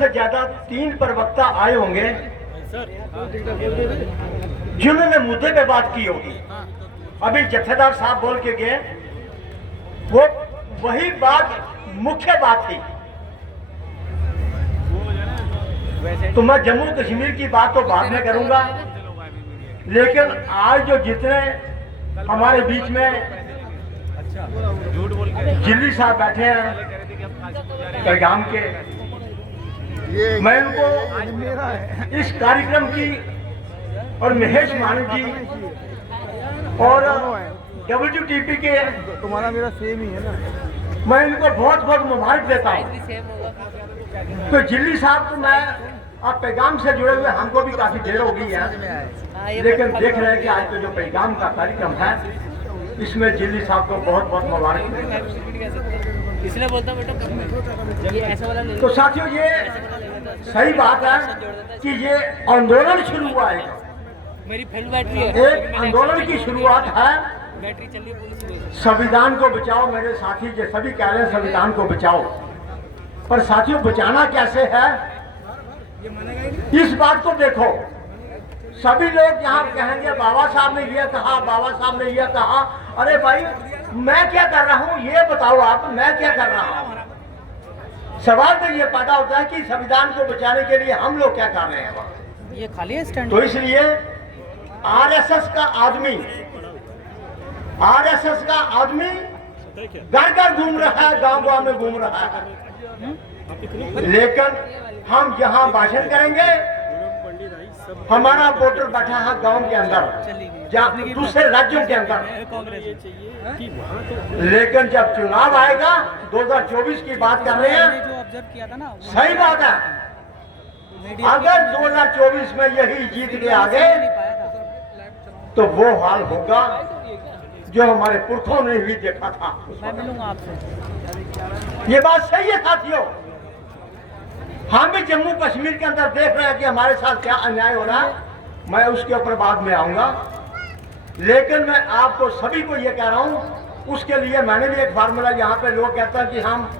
से ज्यादा 3 प्रवक्ता आए होंगे जिन्होंने मुद्दे पे बात की होगी। अभी जत्थेदार साहब बोल के गए, वो वही बात मुख्य बात थी। तो मैं जम्मू कश्मीर की बात तो बाद में करूंगा, लेकिन आज जो जितने हमारे बीच में जिल्ली साहब बैठे हैं पैगाम के, मैं उनको इस कार्यक्रम की और महेश मानव जी और WTP के, तुम्हारा मेरा सेम ही है ना, मैं इनको बहुत बहुत मुबारक देता हूँ। तो जिल्ली साहब को मैं आप पैगाम से जुड़े हुए हमको भी काफी देर हो गई है, लेकिन देख रहे हैं कि आज का जो पैगाम का कार्यक्रम है इसमें जिल्ली साहब को बहुत बहुत मुबारक। इसलिए बोलता बेटा ये ऐसा वाला तो साथियों, ये सही बात है कि ये आंदोलन शुरू हुआ है, मेरी फुल बैटरी है, एक आंदोलन की शुरुआत है। बैटरी चल रही है पुलिस। संविधान को बचाओ, मेरे साथी जो सभी कह रहे हैं संविधान को बचाओ, पर साथियों बचाना कैसे है इस बात को देखो। सभी लोग यहाँ कहेंगे बाबा साहब ने ये कहा, बाबा साहब ने ये कहा। अरे भाई, मैं क्या कर रहा हूँ ये बताओ आप, मैं क्या कर रहा हूँ। सवाल तो ये पैदा होता है कि संविधान को बचाने के लिए हम लोग क्या कर रहे हैं। ये खाली है स्टैंड। तो इसलिए RSS का आदमी घर घर घूम रहा है, गांव गांव में घूम रहा है, लेकिन हम यहाँ भाषण करेंगे, हमारा वोटर बैठा है गांव के अंदर, दूसरे राज्यों के अंदर, लेकिन जब चुनाव आएगा 2024 की बात कर रहे हैं, सही बात है। अगर 2024 में यही जीत के आगे तो वो हाल होगा जो हमारे पुरखों ने भी देखा था। मैं मिलूंगा आपसे। ये बात सही है साथियों। हम भी जम्मू कश्मीर के अंदर देख रहे हैं कि हमारे साथ क्या अन्याय हो रहा है, मैं उसके ऊपर बाद में आऊंगा, लेकिन मैं आपको सभी को ये कह रहा हूं, उसके लिए मैंने भी एक फार्मूला, यहाँ पे लोग कहते हैं कि हम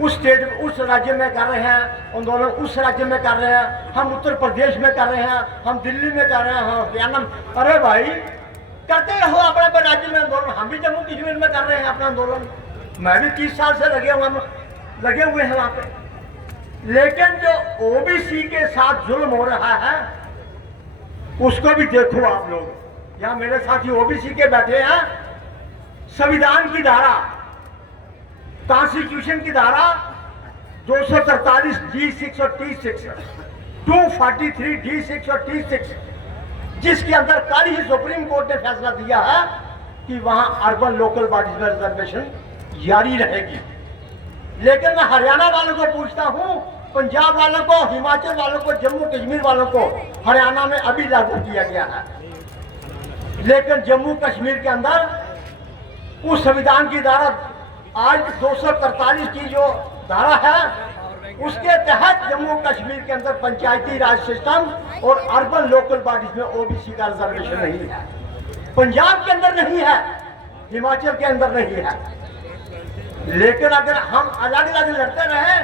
उस स्टेट उस राज्य में कर रहे हैं आंदोलन, उस राज्य में कर रहे हैं, हम उत्तर प्रदेश में कर रहे हैं, हम दिल्ली में कर रहे हैं, हम हरियाणा में। अरे भाई, करते रहो अपने अपने राज्य में आंदोलन, हम भी जम्मू कश्मीर में कर रहे हैं अपना आंदोलन, मैं भी 30 साल से लगे हुए हैं वहां पे। लेकिन जो OBC के साथ जुल्म हो रहा है उसको भी देखो आप लोग। यहाँ मेरे साथी OBC के बैठे हैं, संविधान की धारा, कॉन्स्टिट्यूशन की धारा 243 D6 और T6, 243 D6 और T6, जिसके अंदर कल ही सुप्रीम कोर्ट ने फैसला दिया है कि वहां अर्बन लोकल बॉडीज में रिजर्वेशन जारी रहेगी। लेकिन मैं हरियाणा वालों को पूछता हूं, पंजाब वालों को, हिमाचल वालों को, जम्मू कश्मीर वालों को हरियाणा में अभी लागू किया गया है, लेकिन जम्मू कश्मीर के अंदर उस संविधान की धारा आज 243 की जो धारा है उसके तहत जम्मू कश्मीर के अंदर पंचायती राज सिस्टम और अर्बन लोकल बॉडीज में OBC का रिजर्वेशन नहीं है। पंजाब के अंदर नहीं है, हिमाचल के अंदर नहीं है। लेकिन अगर हम अलग अलग लड़ते रहे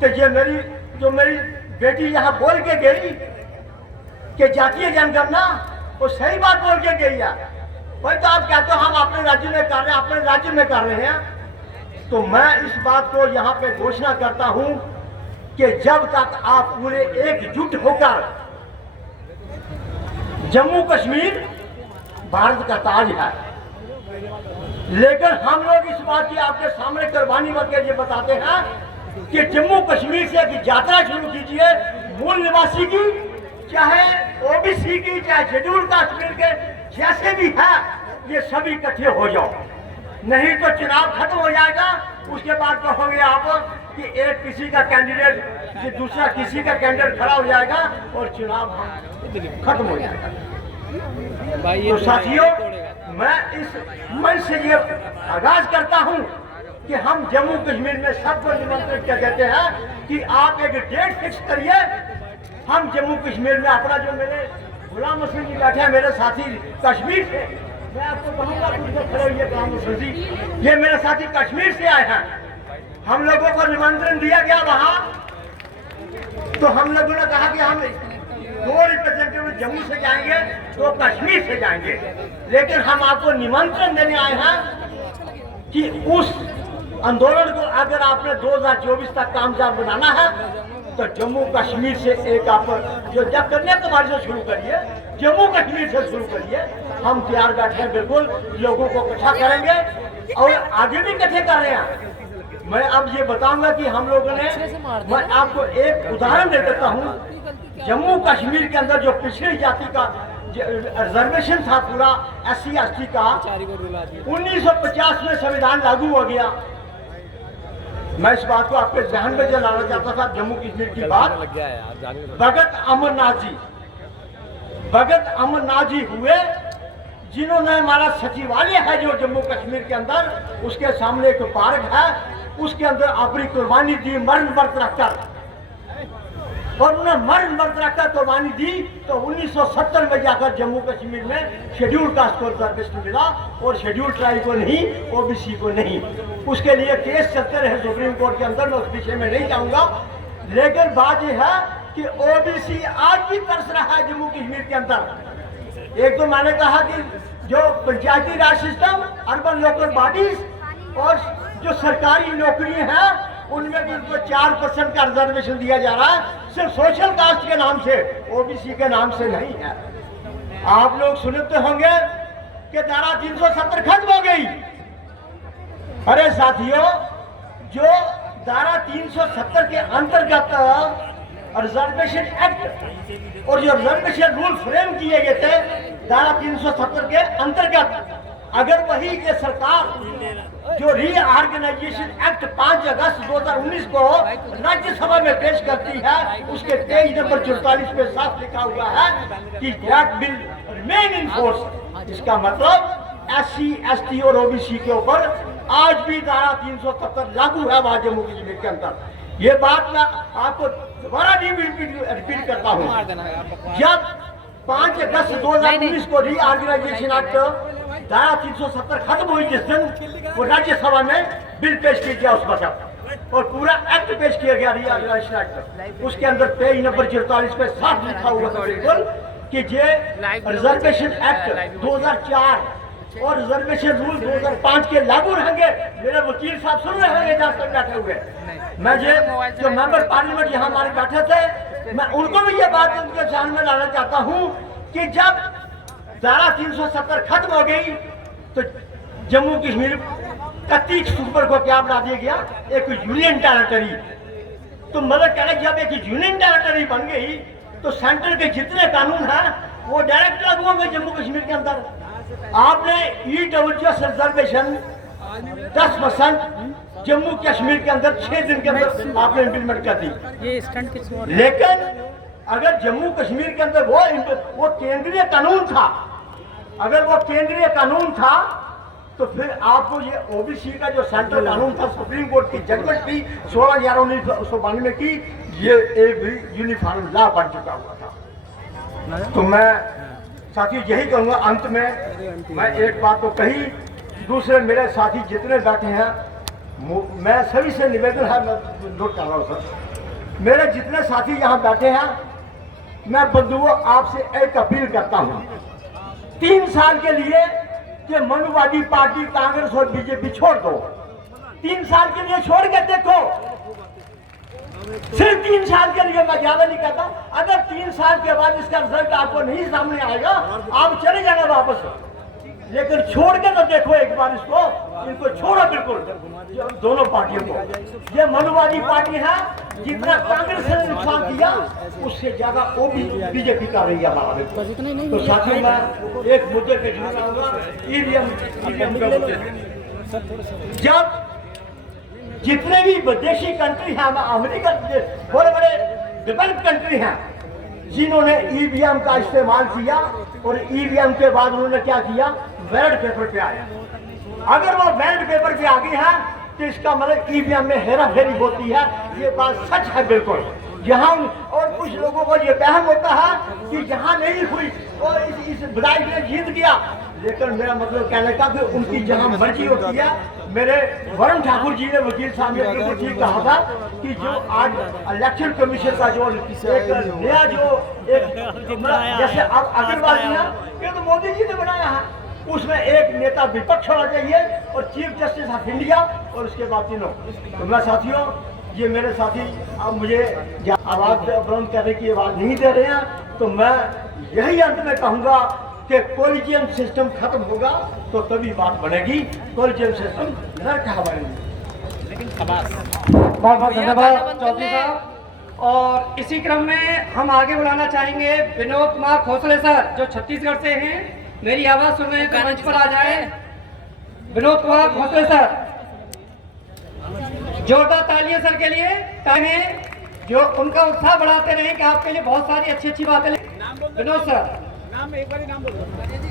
तो ये मेरी बेटी यहाँ बोल के गई कि जातीय जनगणना, वो सही बात बोल के गई है। भाई, तो आप कहते हो हम अपने राज्य में कर रहे हैं, अपने राज्य में कर रहे हैं, तो मैं इस बात को यहाँ पे घोषणा करता हूँ कि जब तक आप पूरे एकजुट होकर, जम्मू कश्मीर भारत का ताज है, लेकिन हम लोग इस बात की आपके सामने कुर्बानी करके ये बताते हैं कि जम्मू कश्मीर से एक यात्रा शुरू कीजिए, मूल निवासी की, चाहे OBC की, चाहे शेड्यूल कास्ट के, जैसे भी है, ये सभी इकट्ठे हो जाओ, नहीं तो चुनाव खत्म हो जाएगा। उसके बाद कहोगे आप कि एक किसी का कैंडिडेट, दूसरा किसी का कैंडिडेट खड़ा हो जाएगा और चुनाव खत्म हो जाएगा। तो साथियों, मैं इस मंच से ये आगाज करता हूं कि हम जम्मू कश्मीर में सबको निमंत्रित कर देते हैं कि आप एक डेट फिक्स करिए। हम जम्मू कश्मीर में अपना, जो मेरे गुलाम हसन जी बैठे हैं, मेरे साथी कश्मीर से, मैं आपको कहूँगा खड़े हुए गुलाम हसन जी, ये मेरे साथी कश्मीर से आए हैं। हम लोगों को निमंत्रण दिया गया वहाँ तो हम लोगों ने कहा कि हम 2 रिप्रेजेंटेटिव जम्मू से जाएंगे, 2 कश्मीर से जाएंगे, लेकिन हम आपको निमंत्रण देने आए हैं कि उस आंदोलन को अगर आपने 2024 तक कामयाब बनाना है तो जम्मू कश्मीर से एक आप जो जब कन्याकुमारी से शुरू करिए, जम्मू कश्मीर से शुरू करिए। हम तैयार बैठे हैं, बिल्कुल लोगों को इकट्ठा करेंगे और आगे भी इकट्ठे कर रहे हैं। मैं अब ये बताऊंगा कि हम लोगों ने, मैं आपको एक उदाहरण दे देता हूँ। जम्मू कश्मीर के अंदर जो पिछड़ी जाति का रिजर्वेशन था पूरा SC ST का, 1950 में संविधान लागू हो गया। मैं इस बात को आपके ध्यान में लाना चाहता था। जम्मू कश्मीर की बात, भगत अमरनाथ जी हुए, जिन्होंने हमारा सचिवालय है जो जम्मू कश्मीर के अंदर, उसके सामने एक पार्क है, उसके अंदर अपनी कुर्बानी दी, मरण व्रत रखकर, और उन्हें मरण व्रत रखकर कुर्बानी दी। तो 1970 में जाकर जम्मू कश्मीर में शेड्यूल कास्ट को रिजर्वेशन मिला और शेड्यूल ट्राइब को नहीं, OBC को नहीं। उसके लिए केस चलते रहे सुप्रीम कोर्ट के अंदर, मैं उस विषय में नहीं जाऊंगा। लेकिन बात यह है कि OBC आज भी तरस रहा है जम्मू कश्मीर के अंदर। एक तो मैंने कहा कि जो पंचायती राज सिस्टम, अर्बन लोकल बॉडीज और जो सरकारी नौकरी हैं, उनमें भी उनको 4% का रिजर्वेशन दिया जा रहा है, सिर्फ सोशल कास्ट के नाम से, OBC के नाम से नहीं है। आप लोग सुनते होंगे कि धारा 370 खत्म हो गई। अरे साथियों, जो धारा 370 के अंतर्गत रिजर्वेशन एक्ट और जो रिजर्वेशन रूल फ्रेम किए गए थे धारा 370 के अंतर्गत, अगर वही ये सरकार जो रीऑर्गेनाइजेशन एक्ट 5 अगस्त 2019 को राज्यसभा में पेश करती है, उसके पेज नंबर 44 पे साफ लिखा हुआ है कि that will remain in force. इसका मतलब SC ST और OBC के ऊपर आज भी धारा 370 लागू है वहां जम्मू कश्मीर के अंदर। ये बात मैं आपको दोबारा रिपीट करता हूँ। जब 5 अगस्त 2019 को रीऑर्गेनाइजेशन एक्ट धारा 370 खत्म हुई, जिस दिन वो राज्यसभा में बिल पेश किया गया उस वक्त, और पूरा एक्ट पेश किया गया रीऑर्गेनाइजेशन एक्ट, उसके अंदर पेज नंबर 44 पे साफ लिखा हुआ था बिल्कुल कि ये रिजर्वेशन एक्ट 2004 और रिजर्वेशन रूल 2005 के लागू रहेंगे। मेरे वकील साहब सुन रहे होंगे जहाँ तक बैठे हुए। मैं ये जो मेंबर पार्लियामेंट यहाँ हमारे बैठे थे, मैं उनको भी ये बात उनके ध्यान में लाना चाहता हूँ कि जब धारा 370 खत्म हो गई तो जम्मू कश्मीर 31 अक्टूबर को क्या बना दिया गया, एक यूनियन टेरिटरी। तो मतलब कह रहे जब एक यूनियन टेरिटरी बन गई तो सेंटर के जितने कानून हैं वो डायरेक्ट लागू होंगे जम्मू कश्मीर के अंदर। आपने EWS रिजर्वेशन 10% जम्मू कश्मीर के अंदर 6 दिन के अंदर आपने इम्प्लीमेंट कर दी। ये स्टंट किस और लेकिन अगर जम्मू कश्मीर के अंदर वो केंद्रीय कानून था, अगर वो केंद्रीय कानून था तो फिर आपको ये OBC का जो सेंट्रल कानून था, सुप्रीम कोर्ट की जजमेंट थी 16/11/1992 की, ये एक भी यूनिफॉर्म लॉ बन चुका हुआ था। तो मैं साथी यही कहूँगा अंत में, मैं एक बात तो कही, दूसरे मेरे साथी जितने बैठे हैं, मैं सभी से निवेदन है, मैं नोट कर रहा हूँ सर, मेरे जितने साथी यहाँ बैठे हैं, मैं बंधुओं आपसे एक अपील करता हूँ, 3 साल के लिए कि मनुवादी पार्टी कांग्रेस और BJP छोड़ दो। 3 साल के लिए छोड़ के देखो, सिर्फ 3 साल के लिए, मैं ज्यादा नहीं कहता। अगर 3 साल के बाद इसका रिजल्ट आपको नहीं सामने आएगा, आप चले जाना वापस, लेकिन छोड़ के तो देखो एक बार इसको, इनको छोड़ो बिल्कुल, दोनों पार्टियों को। ये मनुवादी पार्टी है, जितना कांग्रेस ने नुकसान किया उससे ज्यादा BJP कर रही है हमारा। तो साथियों मैं एक मुद्दे पे जरूर आऊंगा, EVM का मुद्दे। जब जितने भी विदेशी कंट्री हैं, अमेरिका, बड़े बड़े डेवलप कंट्री हैं, जिन्होंने EVM का इस्तेमाल किया और EVM के बाद उन्होंने क्या किया, बैलेट पेपर पे आया। अगर वो बैलेट पेपर पे आ गई है तो इसका मतलब EVM में हेरा फेरी होती है, ये बात सच है बिल्कुल। यहाँ और कुछ लोगों को ये वहम होता है कि यहाँ नहीं हुई और इस विधायक ने जीत गया, लेकिन मेरा मतलब कहने का कि उनकी जहाँ मर्जी होती है। मेरे वरुण ठाकुर जी ने वकील साहब ने बिल्कुल ठीक कहा था कि जो आज इलेक्शन कमीशन का जो एक नया जो एक जैसे अब अग्रवाल जी ना, ये तो मोदी जी ने बनाया है, उसमें एक नेता विपक्ष होना चाहिए और चीफ जस्टिस ऑफ इंडिया और उसके बाद तीनों। तो मैं साथियों, ये मेरे साथी अब मुझे आवाज बुलंद करने की आवाज नहीं दे रहे हैं, तो मैं यही अंत में कहूंगा कि कोलिजियम सिस्टम खत्म होगा तो तभी बात बनेगी। कोलिजियम सिस्टम न कहा बनेगी। बहुत बहुत धन्यवाद चौधरी साहब। और इसी क्रम में हम आगे बुलाना चाहेंगे विनोद कुमार खोसले सर, जो छत्तीसगढ़ से हैं। मेरी आवाज सुन रहे हैं तो मंच पर आ जाए। विनोद कुमार खोसले सर, जोरदार तालियां सर के लिए, ताकि जो उनका उत्साह बढ़ाते रहे कि आपके लिए बहुत सारी अच्छी अच्छी बातें। विनोद सर, नाम एक बार नाम बोलो।